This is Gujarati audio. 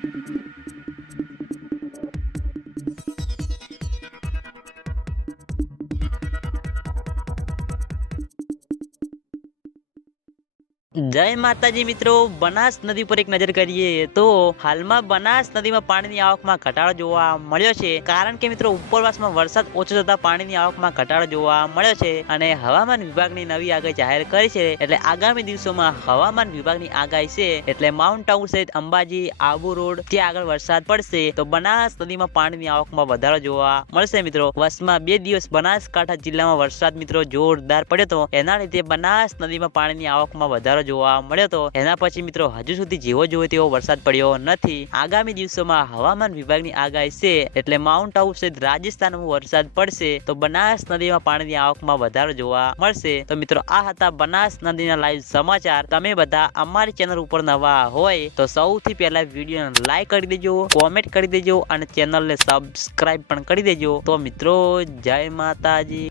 Thank you. જય માતાજી મિત્રો, બનાસ નદી પર એક નજર કરીએ તો હાલમાં બનાસ નદીમાં પાણીની આવકમાં ઘટાડો જોવા મળ્યો છે. કારણ કે મિત્રો, ઉપરવાસમાં વરસાદ ઓછો થતા પાણીની આવકમાં ઘટાડો જોવા મળ્યો છે અને હવામાન વિભાગની નવી આગાહી જાહેર કરી છે. એટલે આગામી દિવસોમાં હવામાન વિભાગની આગાહી છે, એટલે માઉન્ટ આબુ સહિત અંબાજી, આબુ રોડ, ત્યાં આગળ વરસાદ પડશે, તો બનાસ નદીમાં પાણીની આવકમાં વધારો જોવા મળશે મિત્રો. વર્ષમાં બે દિવસ બનાસકાંઠા જિલ્લામાં વરસાદ મિત્રો જોરદાર પડ્યો હતો. એના લીધે બનાસ નદીમાં પાણીની આવકમાં વધારો જોવા મળ્યો હતો એના પછી મિત્રો હજુ સુધી જેવો જોવો તેવો વરસાદ પડ્યો નથી. આગામી દિવસોમાં હવામાન વિભાગની આગાહી છે એટલે માઉન્ટ આબુ સહિત રાજસ્થાનમાં વરસાદ પડશે તો બનાસ નદીમાં પાણીની આવકમાં વધારો જોવા મળશે. તો મિત્રો આ હતા બનાસ નદીના લાઈવ સમાચાર. તમે બધા અમારી ચેનલ ઉપર નવા હોય તો સૌથી પહેલા વિડીયોને લાઈક કરી દેજો કોમેન્ટ કરી દેજો અને ચેનલને સબસ્ક્રાઈબ પણ કરી દેજો. તો મિત્રો જય માતાજી.